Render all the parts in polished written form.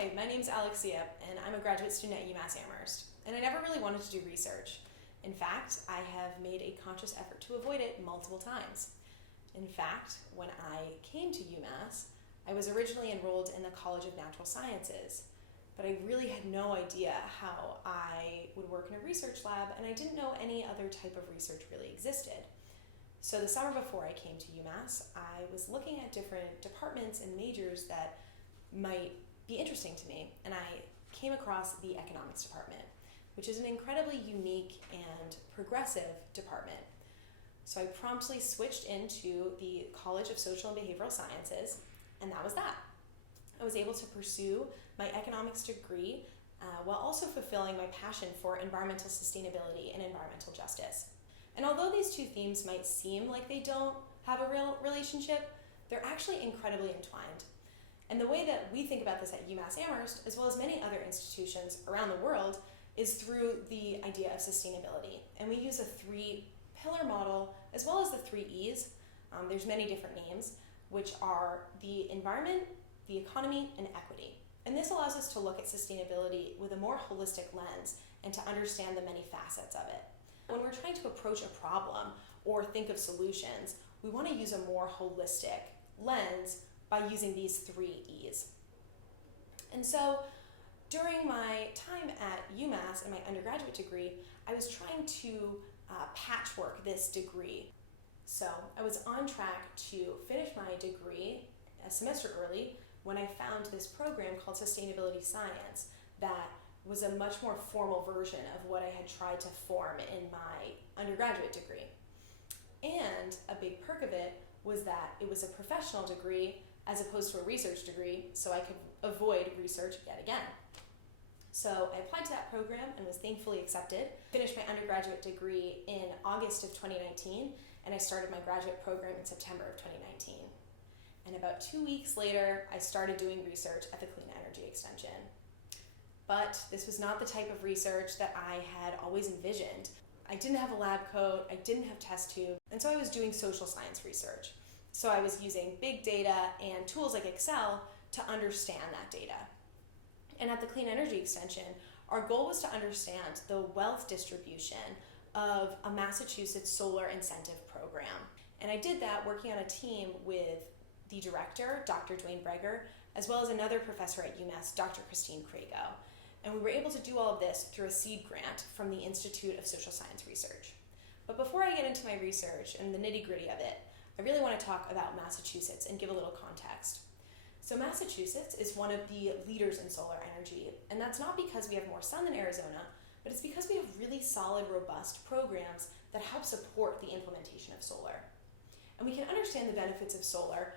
Hi, my name's Alexia, and I'm a graduate student at UMass Amherst. And I never really wanted to do research. In fact, I have made a conscious effort to avoid it multiple times. In fact, when I came to UMass, I was originally enrolled in the College of Natural Sciences, but I really had no idea how I would work in a research lab, and I didn't know any other type of research really existed. So the summer before I came to UMass, I was looking at different departments and majors that might be interesting to me, and I came across the economics department, which is an incredibly unique and progressive department. So I promptly switched into the College of Social and Behavioral Sciences, and that was that. I was able to pursue my economics degree while also fulfilling my passion for environmental sustainability and environmental justice. And although these two themes might seem like they don't have a real relationship, they're actually incredibly entwined. And the way that we think about this at UMass Amherst, as well as many other institutions around the world, is through the idea of sustainability. And we use a three-pillar model, as well as the three E's. There's many different names, which are the environment, the economy, and equity. And this allows us to look at sustainability with a more holistic lens and to understand the many facets of it. When we're trying to approach a problem or think of solutions, we want to use a more holistic lens by using these three E's. And so during my time at UMass in my undergraduate degree, I was trying to patchwork this degree. So I was on track to finish my degree a semester early when I found this program called Sustainability Science that was a much more formal version of what I had tried to form in my undergraduate degree. And a big perk of it was that it was a professional degree as opposed to a research degree, so I could avoid research yet again. So I applied to that program and was thankfully accepted. Finished my undergraduate degree in August of 2019, and I started my graduate program in September of 2019. And about 2 weeks later, I started doing research at the Clean Energy Extension. But this was not the type of research that I had always envisioned. I didn't have a lab coat, I didn't have test tube, and so I was doing social science research. So I was using big data and tools like Excel to understand that data. And at the Clean Energy Extension, our goal was to understand the wealth distribution of a Massachusetts solar incentive program. And I did that working on a team with the director, Dr. Dwayne Breger, as well as another professor at UMass, Dr. Christine Crago. And we were able to do all of this through a seed grant from the Institute of Social Science Research. But before I get into my research and the nitty-gritty of it, I really want to talk about Massachusetts and give a little context. So Massachusetts is one of the leaders in solar energy, and that's not because we have more sun than Arizona, but it's because we have really solid, robust programs that help support the implementation of solar. And we can understand the benefits of solar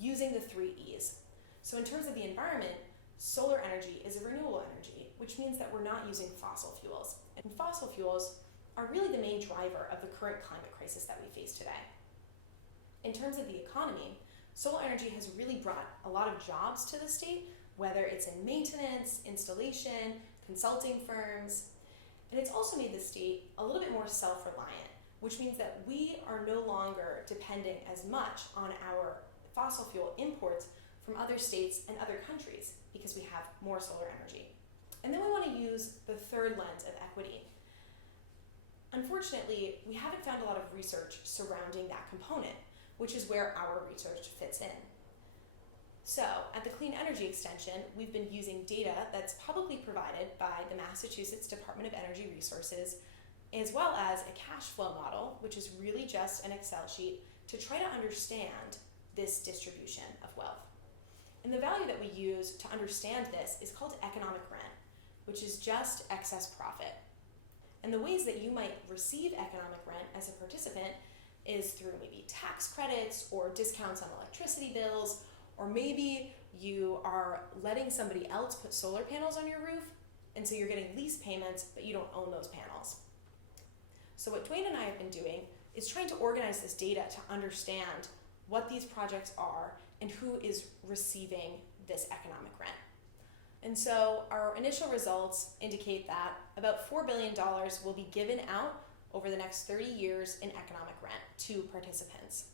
using the three E's. So in terms of the environment, solar energy is a renewable energy, which means that we're not using fossil fuels. And fossil fuels are really the main driver of the current climate crisis that we face today. In terms of the economy, solar energy has really brought a lot of jobs to the state, whether it's in maintenance, installation, consulting firms, and it's also made the state a little bit more self-reliant, which means that we are no longer depending as much on our fossil fuel imports from other states and other countries because we have more solar energy. And then we want to use the third lens of equity. Unfortunately, we haven't found a lot of research surrounding that component, which is where our research fits in. So, at the Clean Energy Extension, we've been using data that's publicly provided by the Massachusetts Department of Energy Resources, as well as a cash flow model, which is really just an Excel sheet to try to understand this distribution of wealth. And the value that we use to understand this is called economic rent, which is just excess profit. And the ways that you might receive economic rent as a participant is through maybe tax credits or discounts on electricity bills, or maybe you are letting somebody else put solar panels on your roof, and so you're getting lease payments, but you don't own those panels. So what Dwayne and I have been doing is trying to organize this data to understand what these projects are and who is receiving this economic rent. And so our initial results indicate that about $4 billion will be given out over the next 30 years in economic rent to participants.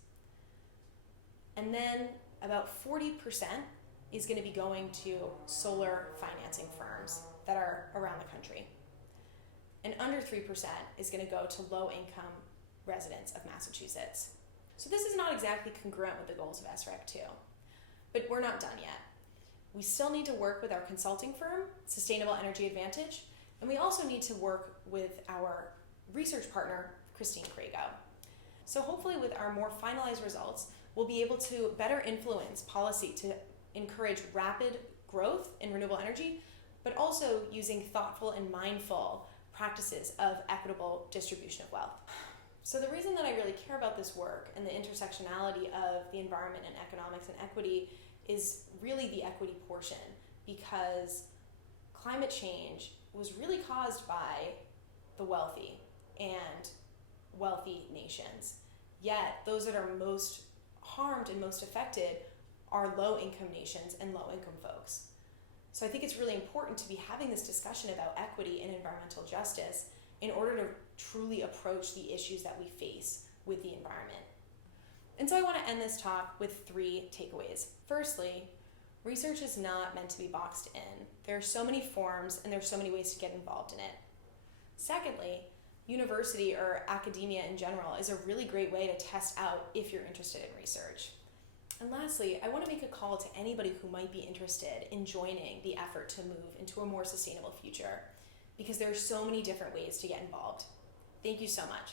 And then about 40% is going to be going to solar financing firms that are around the country. And under 3% is going to go to low-income residents of Massachusetts. So this is not exactly congruent with the goals of SREC 2. But we're not done yet. We still need to work with our consulting firm, Sustainable Energy Advantage, and we also need to work with our research partner, Christine Crago. So hopefully with our more finalized results, we'll be able to better influence policy to encourage rapid growth in renewable energy, but also using thoughtful and mindful practices of equitable distribution of wealth. So the reason that I really care about this work and the intersectionality of the environment and economics and equity is really the equity portion, because climate change was really caused by the wealthy and wealthy nations. Yet those that are most harmed and most affected are low-income nations and low-income folks. So I think it's really important to be having this discussion about equity and environmental justice in order to truly approach the issues that we face with the environment. And so I want to end this talk with 3 takeaways. Firstly, research is not meant to be boxed in. There are so many forms and there's so many ways to get involved in it. Secondly, university or academia in general is a really great way to test out if you're interested in research. And lastly, I want to make a call to anybody who might be interested in joining the effort to move into a more sustainable future, because there are so many different ways to get involved. Thank you so much.